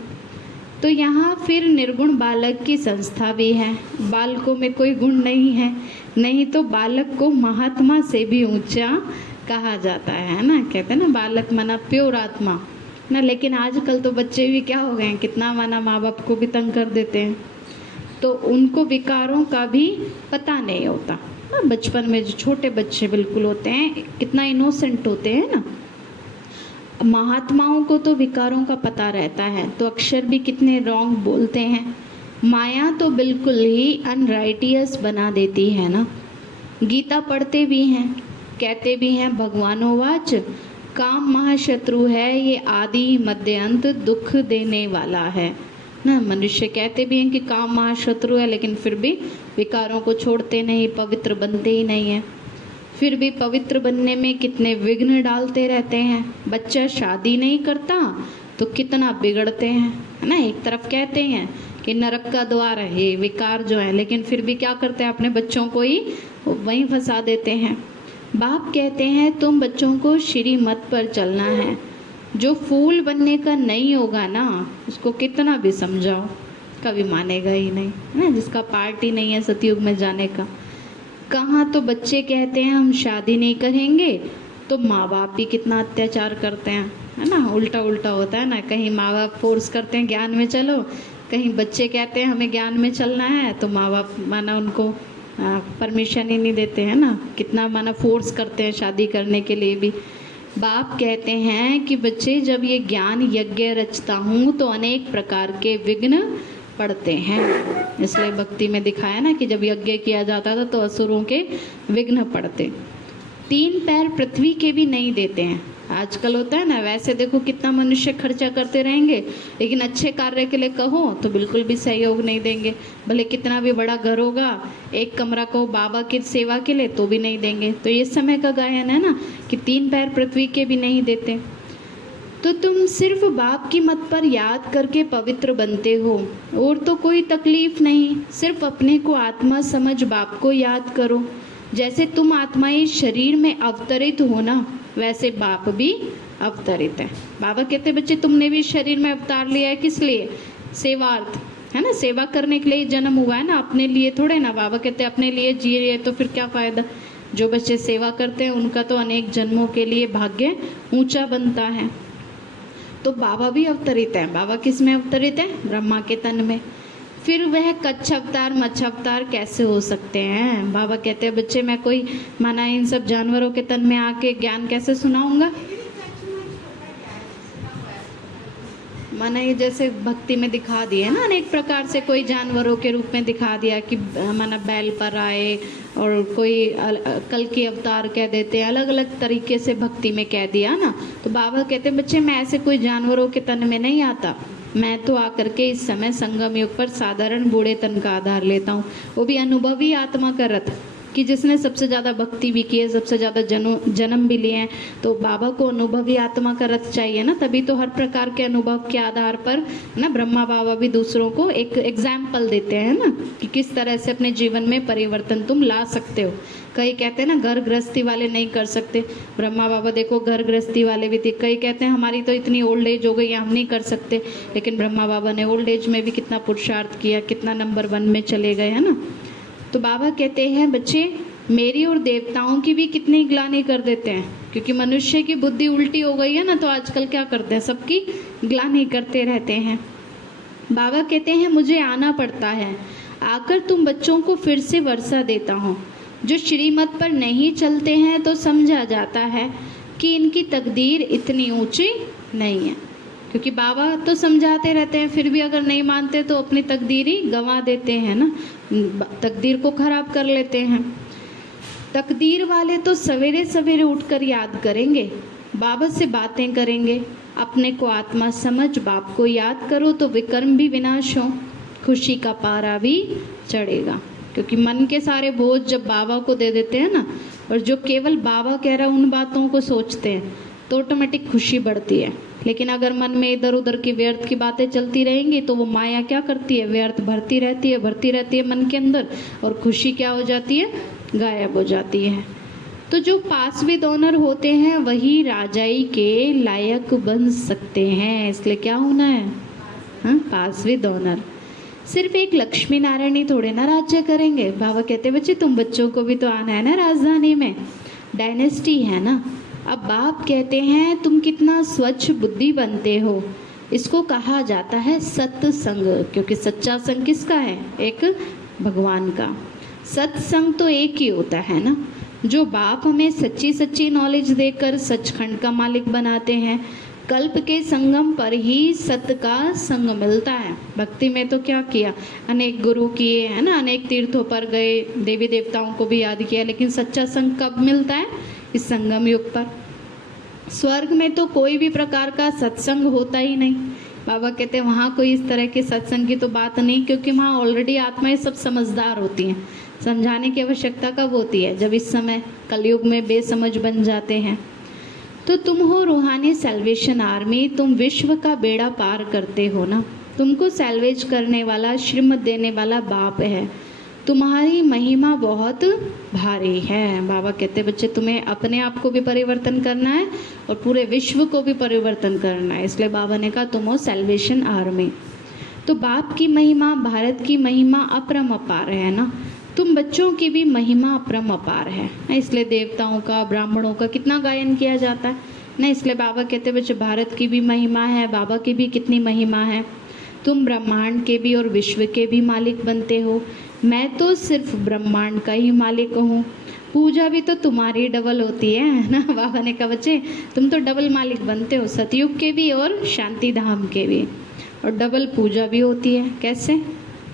तो यहाँ फिर निर्गुण बालक की संस्था भी है। बालकों में कोई गुण नहीं है, नहीं तो बालक को महात्मा से भी ऊंचा कहा जाता है ना। कहते हैं ना बालक माना प्योर आत्मा ना। लेकिन आजकल तो बच्चे भी क्या हो गए हैं, कितना माना माँ बाप को भी तंग कर देते हैं, तो उनको विकारों का भी पता नहीं होता ना। बचपन में जो छोटे बच्चे बिल्कुल होते हैं, कितना इनोसेंट होते हैं ना। महात्माओं को तो विकारों का पता रहता है, तो अक्षर भी कितने रॉन्ग बोलते हैं। माया तो बिल्कुल ही अनराइटियस बना देती है ना। गीता पढ़ते भी हैं, कहते भी हैं भगवानोवाच काम महाशत्रु है, ये आदि मध्य अंत दुख देने वाला है ना। मनुष्य कहते भी हैं कि काम महाशत्रु है, लेकिन फिर भी विकारों को छोड़ते नहीं, पवित्र बनते ही नहीं है। फिर भी पवित्र बनने में कितने विघ्न डालते रहते हैं। बच्चा शादी नहीं करता तो कितना बिगड़ते हैं, है ना। एक तरफ कहते हैं कि नरक का द्वार है ये विकार जो है, लेकिन फिर भी क्या करते हैं, अपने बच्चों को ही वहीं फंसा देते हैं। बाप कहते हैं तुम बच्चों को श्रीमत पर चलना है। जो फूल बनने का नहीं होगा ना, उसको कितना भी समझाओ कभी मानेगा ही नहीं, है ना। जिसका पार्ट ही नहीं है सतयुग में जाने का। कहाँ तो बच्चे कहते हैं हम शादी नहीं करेंगे, तो माँ बाप भी कितना अत्याचार करते हैं, है ना। उल्टा उल्टा होता है ना। कहीं माँ बाप फोर्स करते हैं ज्ञान में चलो, कहीं बच्चे कहते हैं हमें ज्ञान में चलना है, तो माँ बाप माना उनको परमिशन ही नहीं देते हैं ना। कितना माना फोर्स करते हैं शादी करने के लिए भी। बाप कहते हैं कि बच्चे जब ये ज्ञान यज्ञ रचता हूँ तो अनेक प्रकार के विघ्न पड़ते हैं। इसलिए भक्ति में दिखाया ना कि जब यज्ञ किया जाता था तो असुरों के विघ्न पड़ते। 3 पैर पृथ्वी के भी नहीं देते हैं। आजकल होता है ना, वैसे देखो कितना मनुष्य खर्चा करते रहेंगे, लेकिन अच्छे कार्य के लिए कहो तो बिल्कुल भी सहयोग नहीं देंगे। भले कितना भी बड़ा घर होगा, एक कमरा कहो बाबा की सेवा के लिए तो भी नहीं देंगे। तो ये समय का गायन है ना कि 3 पैर पृथ्वी के भी नहीं देते। तो तुम सिर्फ बाप की मत पर याद करके पवित्र बनते हो, और तो कोई तकलीफ नहीं। सिर्फ अपने को आत्मा समझ बाप को याद करो। जैसे तुम आत्माएं शरीर में अवतरित हो ना, वैसे बाप भी अवतरित है। बाबा कहते बच्चे तुमने भी शरीर में अवतार लिया है, किस लिए? सेवार्थ, है ना। सेवा करने के लिए जन्म हुआ है ना, अपने लिए थोड़े ना। बाबा कहते अपने लिए जी रहे तो फिर क्या फ़ायदा। जो बच्चे सेवा करते हैं उनका तो अनेक जन्मों के लिए भाग्य ऊंचा बनता है। तो बाबा भी अवतरित है। बाबा किस में अवतरित है? ब्रह्मा के तन में। फिर वह कच्छ अवतार मच्छ अवतार कैसे हो सकते हैं? बाबा कहते हैं बच्चे मैं कोई माना इन सब जानवरों के तन में आके ज्ञान कैसे सुनाऊंगा? माना ये जैसे भक्ति में दिखा दिया ना, अनेक प्रकार से कोई जानवरों के रूप में दिखा दिया कि माना बैल पर आए, और कोई कल की अवतार कह देते हैं, अलग अलग तरीके से भक्ति में कह दिया ना। तो बाबा कहते हैं बच्चे मैं ऐसे कोई जानवरों के तन में नहीं आता। मैं तो आकर के इस समय संगम युग पर साधारण बूढ़े तन का आधार लेता हूँ, वो भी अनुभवी आत्मा का रथ, कि जिसने सबसे ज़्यादा भक्ति भी की है, सबसे ज़्यादा जन्म भी लिए हैं, तो बाबा को अनुभवी आत्मा का रथ चाहिए ना, तभी तो हर प्रकार के अनुभव के आधार पर ना ब्रह्मा बाबा भी दूसरों को एक एग्जाम्पल देते हैं ना कि किस तरह से अपने जीवन में परिवर्तन तुम ला सकते हो। कई कहते हैं ना घर गृहस्थी वाले नहीं कर सकते, ब्रह्मा बाबा देखो घर गृहस्थी वाले भी थे। कई कहते हैं हमारी तो इतनी ओल्ड एज हो गई हम नहीं कर सकते, लेकिन ब्रह्मा बाबा ने ओल्ड एज में भी कितना पुरुषार्थ किया, कितना नंबर 1 में चले गए, है ना। तो बाबा कहते हैं बच्चे मेरी और देवताओं की भी कितनी ग्लानि कर देते हैं, क्योंकि मनुष्य की बुद्धि उल्टी हो गई है ना, तो आजकल क्या करते हैं, सबकी ग्लानि करते रहते हैं। बाबा कहते हैं मुझे आना पड़ता है, आकर तुम बच्चों को फिर से वर्षा देता हूँ। जो श्रीमत पर नहीं चलते हैं तो समझा जाता है कि इनकी तकदीर इतनी ऊंची नहीं है, क्योंकि बाबा तो समझाते रहते हैं, फिर भी अगर नहीं मानते तो अपनी तकदीर ही गंवा देते हैं ना, तकदीर को खराब कर लेते हैं। तकदीर वाले तो सवेरे सवेरे उठकर याद करेंगे, बाबा से बातें करेंगे, अपने को आत्मा समझ बाप को याद करो तो विकर्म भी विनाश हो, खुशी का पारा भी चढ़ेगा। क्योंकि मन के सारे बोझ जब बाबा को दे देते हैं ना, और जो केवल बाबा कह रहा है उन बातों को सोचते हैं, तो ऑटोमेटिक खुशी बढ़ती है। लेकिन अगर मन में इधर उधर की व्यर्थ की बातें चलती रहेंगी तो वो माया क्या करती है, व्यर्थ भरती रहती है मन के अंदर, और खुशी क्या हो जाती है, गायब हो जाती है। तो जो पास विद ऑनर होते हैं वही राजाई के लायक बन सकते हैं, इसलिए क्या होना है, हाँ, पास विद ऑनर। सिर्फ एक लक्ष्मी नारायण ही थोड़े ना राज्य करेंगे। बाबा कहते बच्चे तुम बच्चों को भी तो आना है ना राजधानी में, डायनेस्टी है ना। अब बाप कहते हैं तुम कितना स्वच्छ बुद्धि बनते हो, इसको कहा जाता है सत्संग, क्योंकि सच्चा संग किसका है, एक भगवान का। सत्संग तो एक ही होता है ना, जो बाप हमें सच्ची सच्ची नॉलेज देकर सचखंड का मालिक बनाते हैं। कल्प के संगम पर ही सत्य का संग मिलता है। भक्ति में तो क्या किया, अनेक गुरु किए है ना, अनेक तीर्थों पर गए, देवी देवताओं को भी याद किया, लेकिन सच्चा संग कब मिलता है, इस संगम युग पर। स्वर्ग में तो कोई भी प्रकार का सत्संग होता ही नहीं। बाबा कहते हैं वहाँ कोई इस तरह के सत्संग की तो बात नहीं, क्योंकि वहाँ ऑलरेडी आत्माएं सब समझदार होती हैं। समझाने की आवश्यकता कब होती है, जब इस समय कलयुग में बेसमझ बन जाते हैं। तो तुम हो रूहानी सैल्वेशन आर्मी, तुम विश्व का बेड़ा पार करते हो ना, तुमको सैल्वेज करने वाला, श्रीमत देने वाला बाप है। तुम्हारी महिमा बहुत भारी है। बाबा कहते बच्चे तुम्हें अपने आप को भी परिवर्तन करना है और पूरे विश्व को भी परिवर्तन करना है, इसलिए बाबा ने कहा तुम हो सैल्वेशन आर्मी। तो बाप की महिमा, भारत की महिमा अपरंपार है ना, तुम बच्चों की भी महिमा अपरंपार है, इसलिए देवताओं का, ब्राह्मणों का कितना गायन किया जाता है ना। इसलिए बाबा कहते बच्चे भारत की भी महिमा है, बाबा की भी कितनी महिमा है। तुम ब्रह्मांड के भी और विश्व के भी मालिक बनते हो। मैं तो सिर्फ ब्रह्मांड का ही मालिक हूँ। पूजा भी तो तुम्हारी डबल होती है ना। बाबा ने कहा बच्चे तुम तो डबल मालिक बनते हो, सतयुग के भी और शांति धाम के भी, और डबल पूजा भी होती है। कैसे,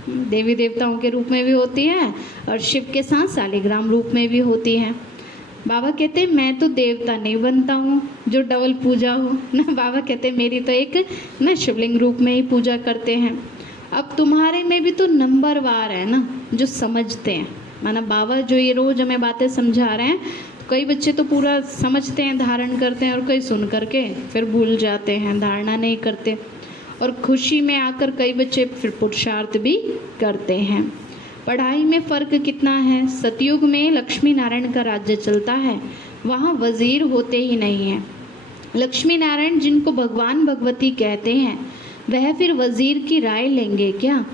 देवी देवताओं के रूप में भी होती है और शिव के साथ शालिग्राम रूप में भी होती है। बाबा कहते हैं मैं तो देवता नहीं बनता हूँ जो डबल पूजा हो ना। बाबा कहते हैं मेरी तो एक ना शिवलिंग रूप में ही पूजा करते हैं। अब तुम्हारे में भी तो नंबरवार है ना जो समझते हैं, माना बाबा जो ये रोज हमें बातें समझा रहे हैं, तो कई बच्चे तो पूरा समझते हैं, धारण करते हैं, और कई सुन करके फिर भूल जाते हैं, धारणा नहीं करते, और खुशी में आकर कई बच्चे फिर पुरुषार्थ भी करते हैं। पढ़ाई में फ़र्क कितना है, सतयुग में लक्ष्मी नारायण का राज्य चलता है, वहाँ वजीर होते ही नहीं हैं। लक्ष्मी नारायण जिनको भगवान भगवती कहते हैं वह फिर वजीर की राय लेंगे क्या?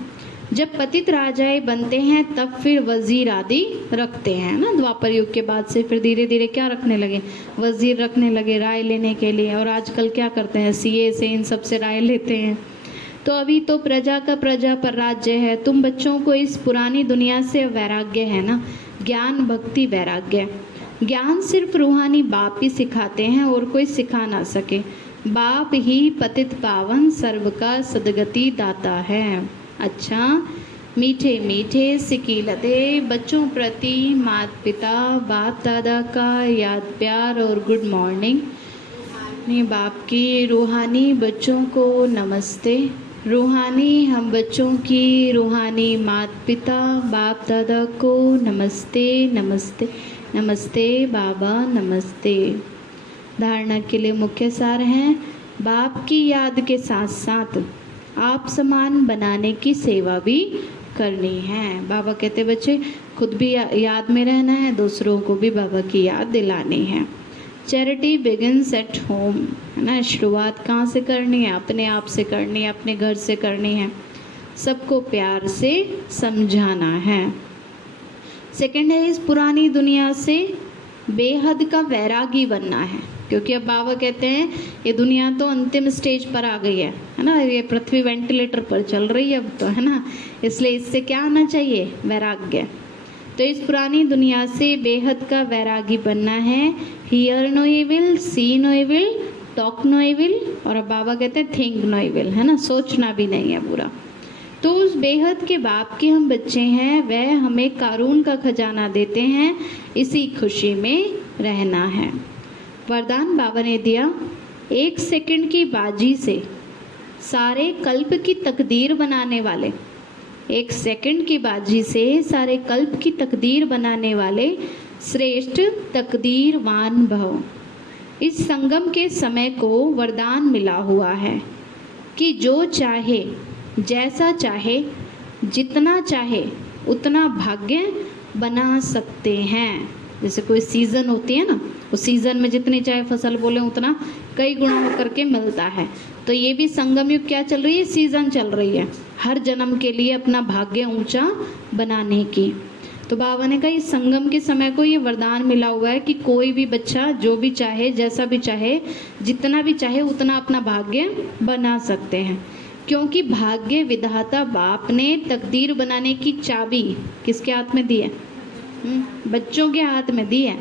जब पतित राजाए बनते हैं तब फिर वजीर आदि रखते हैं ना। द्वापर युग के बाद से फिर धीरे धीरे क्या रखने लगे, वजीर रखने लगे राय लेने के लिए, और आजकल क्या करते हैं, सीए से इन सब से राय लेते हैं। तो अभी तो प्रजा का प्रजा पर राज्य है। तुम बच्चों को इस पुरानी दुनिया से वैराग्य है ना, ज्ञान भक्ति वैराग्य। ज्ञान सिर्फ रूहानी बाप ही सिखाते हैं और कोई सिखा ना सके। बाप ही पतित पावन सर्व का सदगति दाता है। अच्छा, मीठे मीठे सिकीलते बच्चों प्रति माता पिता बाप दादा का याद प्यार और गुड मॉर्निंग। अपने बाप की रूहानी बच्चों को नमस्ते। रूहानी हम बच्चों की रूहानी माता पिता बाप दादा को नमस्ते नमस्ते नमस्ते बाबा नमस्ते। धारणा के लिए मुख्य सार हैं, बाप की याद के साथ साथ आप समान बनाने की सेवा भी करनी है। बाबा कहते बच्चे खुद भी याद में रहना है, दूसरों को भी बाबा की याद दिलानी है। चैरिटी बिगिंस एट होम, है ना। शुरुआत कहाँ से करनी है? अपने आप से करनी है, अपने घर से करनी है। सबको प्यार से समझाना है। सेकंड है, इस पुरानी दुनिया से बेहद का वैरागी बनना है, क्योंकि अब बाबा कहते हैं ये दुनिया तो अंतिम स्टेज पर आ गई है ना। ये पृथ्वी वेंटिलेटर पर चल रही है अब तो, है ना। इसलिए इससे क्या आना चाहिए? वैराग्य। तो इस पुरानी दुनिया से बेहद का वैरागी बनना है। Hear no evil, see no evil, talk no evil, और अब बाबा कहते हैं थिंक नो इविल, है ना। सोचना भी नहीं है बुरा। तो उस बेहद के बाप के हम बच्चे हैं, वह हमें कारून का खजाना देते हैं, इसी खुशी में रहना है। वरदान बाबा ने दिया, 1 सेकंड की बाजी से सारे कल्प की तकदीर बनाने वाले, 1 सेकंड की बाजी से सारे कल्प की तकदीर बनाने वाले श्रेष्ठ तकदीरवान भव। इस संगम के समय को वरदान मिला हुआ है कि जो चाहे, जैसा चाहे, जितना चाहे उतना भाग्य बना सकते हैं। जैसे कोई सीज़न होती है ना, उस सीज़न में जितनी चाहे फसल बोले उतना कई गुना होकर के मिलता है। तो ये भी संगम युग क्या चल रही है? सीज़न चल रही है, हर जन्म के लिए अपना भाग्य ऊंचा बनाने की। तो बाबा ने कहा इस संगम के समय को ये वरदान मिला हुआ है कि कोई भी बच्चा जो भी चाहे, जैसा भी चाहे, जितना भी चाहे उतना अपना भाग्य बना सकते हैं। क्योंकि भाग्य विधाता बाप ने तकदीर बनाने की चाबी किसके हाथ में दी है? बच्चों के हाथ में दी है।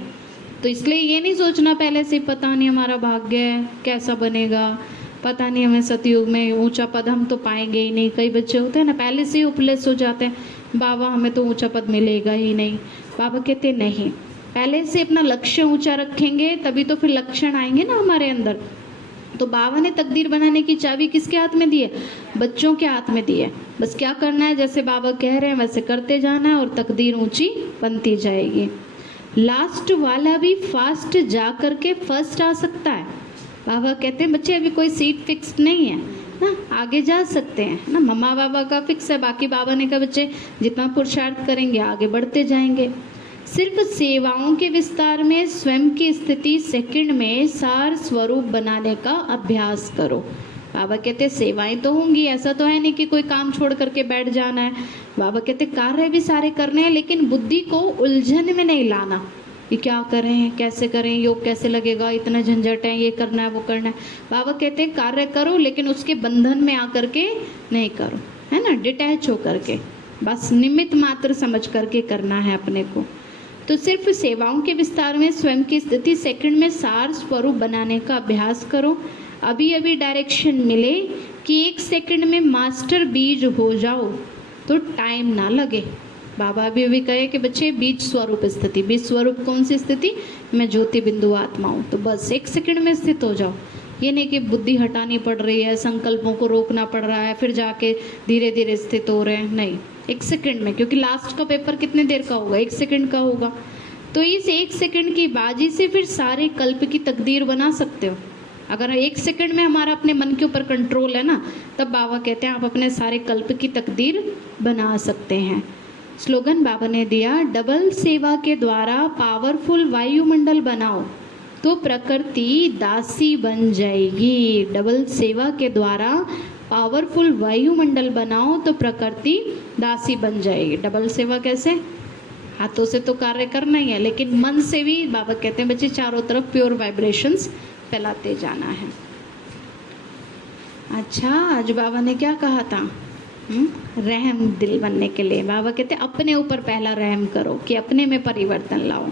तो इसलिए ये नहीं सोचना पहले से पता नहीं हमारा भाग्य कैसा बनेगा, पता नहीं हमें सतयुग में ऊंचा पद हम तो पाएंगे ही नहीं। कई बच्चे होते हैं ना पहले से ही उपलेस हो जाते हैं, बाबा हमें तो ऊंचा पद मिलेगा ही नहीं। बाबा कहते नहीं, पहले से अपना लक्ष्य ऊंचा रखेंगे तभी तो फिर लक्षण आएंगे ना हमारे अंदर। तो बाबा ने तकदीर बनाने की चाबी किसके हाथ में दी है? बच्चों के हाथ में दी है। बस क्या करना है, जैसे बाबा कह रहे हैं वैसे करते जाना है और तकदीर ऊंची बनती जाएगी। लास्ट वाला भी फास्ट जा करके फर्स्ट आ सकता है। बाबा कहते हैं बच्चे अभी कोई सीट फिक्स्ड नहीं है ना, आगे जा सकते हैं ना। मम्मा बाबा का फिक्स है, बाकी बाबा ने कहा बच्चे जितना पुरुषार्थ करेंगे आगे बढ़ते जाएंगे। सिर्फ सेवाओं के विस्तार में स्वयं की स्थिति सेकंड में सार स्वरूप बनाने का अभ्यास करो। बाबा कहते सेवाएं तो होंगी, ऐसा तो है नहीं कि कोई काम छोड़ करके बैठ जाना है। बाबा कहते कार्य भी सारे करने हैं, लेकिन बुद्धि को उलझन में नहीं लाना कि क्या करें, कैसे करें, योग कैसे लगेगा, इतना झंझट है, ये करना है वो करना है। बाबा कहते हैं कार्य करो लेकिन उसके बंधन में आकर के नहीं करो, है ना, डिटैच हो करके, बस निमित्त मात्र समझ करके करना है अपने को। तो सिर्फ सेवाओं के विस्तार में स्वयं की स्थिति सेकंड में सार स्वरूप बनाने का अभ्यास करो। अभी अभी डायरेक्शन मिले कि 1 सेकंड में मास्टर बीज हो जाओ तो टाइम ना लगे। बाबा भी कहे कि बच्चे बीज स्वरूप स्थिति, बीज स्वरूप कौन सी स्थिति? मैं ज्योति बिंदु आत्मा हूँ, तो बस 1 सेकंड में स्थित हो जाओ। ये नहीं कि बुद्धि हटानी पड़ रही है, संकल्पों को रोकना पड़ रहा है, फिर जाके धीरे धीरे स्थित हो रहे हैं, नहीं, 1 सेकंड में। क्योंकि लास्ट का पेपर कितने देर का होगा? 1 सेकंड का होगा। तो इस 1 सेकंड की बाजी से फिर सारे कल्प की तकदीर बना सकते हो। अगर 1 सेकंड में हमारा अपने मन के ऊपर कंट्रोल है ना, तब बाबा कहते हैं आप अपने सारे कल्प की तकदीर बना सकते हैं। स्लोगन बाबा ने दिया, डबल सेवा के द्वारा पावरफुल वायुमंडल बनाओ तो प्रकृति दासी बन जाएगी। डबल सेवा के द्वारा पावरफुल वायुमंडल बनाओ तो प्रकृति दासी बन जाएगी। डबल सेवा कैसे? हाथों से तो कार्य करना ही है, लेकिन मन से भी बाबा कहते हैं बच्चे चारों तरफ प्योर वाइब्रेशंस फैलाते जाना है। अच्छा, आज बाबा ने क्या कहा था? रहम दिल बनने के लिए बाबा कहते हैं अपने ऊपर पहला रहम करो कि अपने में परिवर्तन लाओ।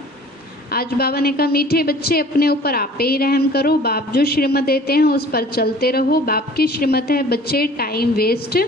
आज बाबा ने कहा मीठे बच्चे अपने ऊपर आप ही रहम करो, बाप जो श्रीमत देते हैं उस पर चलते रहो। बाप की श्रीमत है बच्चे टाइम वेस्ट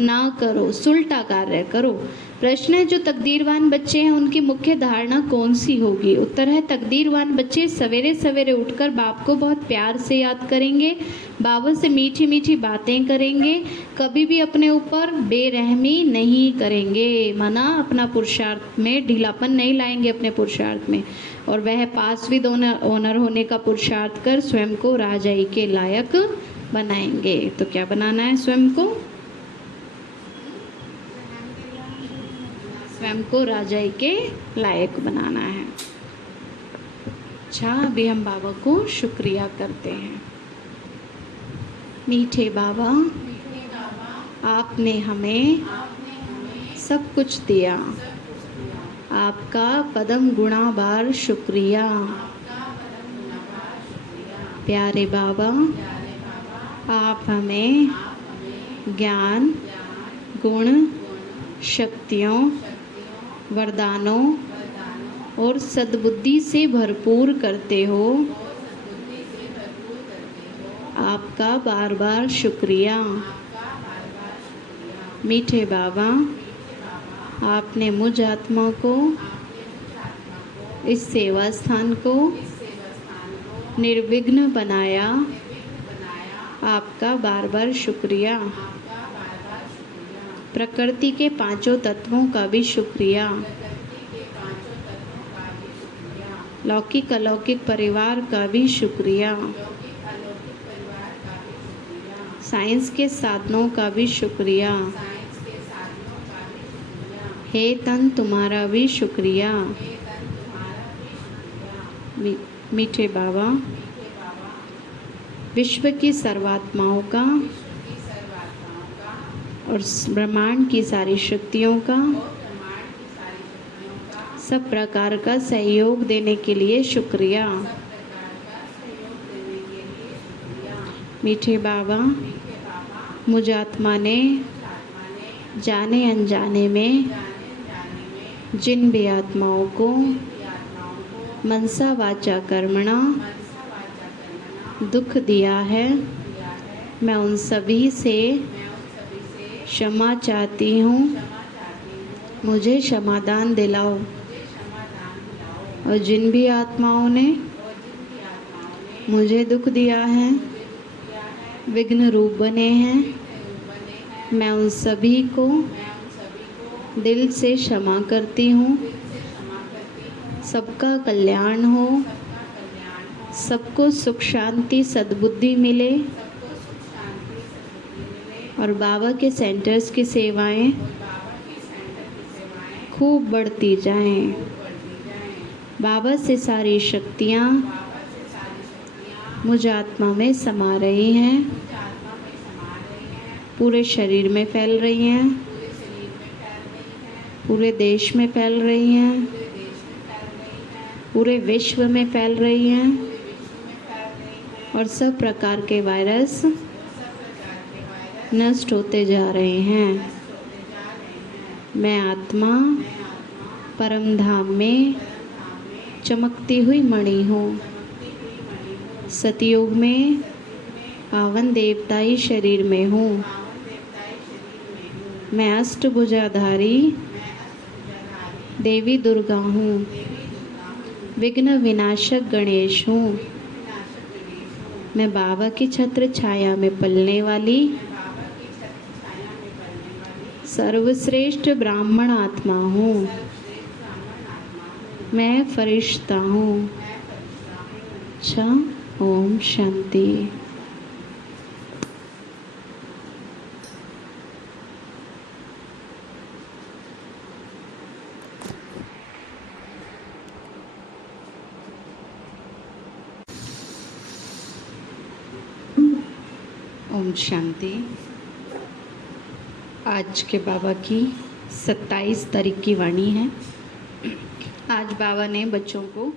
ना करो, सुलटा कार्य करो। प्रश्न है, जो तकदीरवान बच्चे हैं उनकी मुख्य धारणा कौन सी होगी? उत्तर है, तकदीरवान बच्चे सवेरे सवेरे उठकर बाप को बहुत प्यार से याद करेंगे, बाबा से मीठी मीठी बातें करेंगे, कभी भी अपने ऊपर बेरहमी नहीं करेंगे, माना अपना पुरुषार्थ में ढीलापन नहीं लाएंगे अपने पुरुषार्थ में, और वह पास विद ऑनर होने का पुरुषार्थ कर स्वयं को राजाई के लायक बनाएंगे। तो क्या बनाना है? स्वयं को राजाई के लायक बनाना है। अच्छा, अभी हम बाबा को शुक्रिया करते हैं। मीठे बाबा, आपने हमें सब कुछ दिया, आपका पदम गुणा बार शुक्रिया। प्यारे बाबा, आप हमें ज्ञान, गुण, शक्तियों, वरदानों और सद्बुद्धि से भरपूर करते हो, आपका बार बार शुक्रिया। मीठे बाबा, आपने मुझ आत्मा को, इस सेवा स्थान को निर्विघ्न बनाया, आपका बार बार शुक्रिया। प्रकृति के पांचों तत्वों का भी शुक्रिया। लौकिक अलौकिक परिवार का भी शुक्रिया। साइंस के साधनों का भी शुक्रिया। हे तन, तुम्हारा भी शुक्रिया। मीठे बाबा, विश्व की सर्वात्माओं का और ब्रह्मांड की सारी शक्तियों का सब प्रकार का सहयोग देने के लिए शुक्रिया। मीठे बाबा, मुझ आत्मा ने जाने अनजाने में जिन भी आत्माओं को मनसा वाचा कर्मणा दुख दिया है, मैं उन सभी से क्षमा चाहती हूँ। मुझे क्षमादान दिलाओ। और जिन भी आत्माओं ने मुझे दुख दिया है, विघ्न रूप बने हैं, मैं उन सभी को दिल से क्षमा करती हूँ। सबका कल्याण हो, सबको सुख शांति सद्बुद्धि मिले और बाबा के सेंटर्स की सेवाएं खूब बढ़ती जाएं। बाबा से सारी शक्तियाँ मुझ आत्मा में समा रही हैं, पूरे शरीर में फैल रही हैं, पूरे देश में फैल रही हैं, पूरे विश्व में फैल रही हैं और सब प्रकार के वायरस नष्ट होते जा रहे हैं। मैं आत्मा परम धाम में चमकती हुई मणि हूँ। सतयुग में पावन देवताई शरीर में हूँ। मैं अष्टभुजाधारी देवी दुर्गा हूँ। विघ्न विनाशक गणेश हूँ। मैं बाबा की छत्र छाया में पलने वाली सर्वश्रेष्ठ ब्राह्मण आत्मा हूँ। मैं फरिश्ता हूँ। अच्छा, ओम शांति। ओम शांति। आज के बाबा की 27 तारीख की वाणी है। आज बाबा ने बच्चों को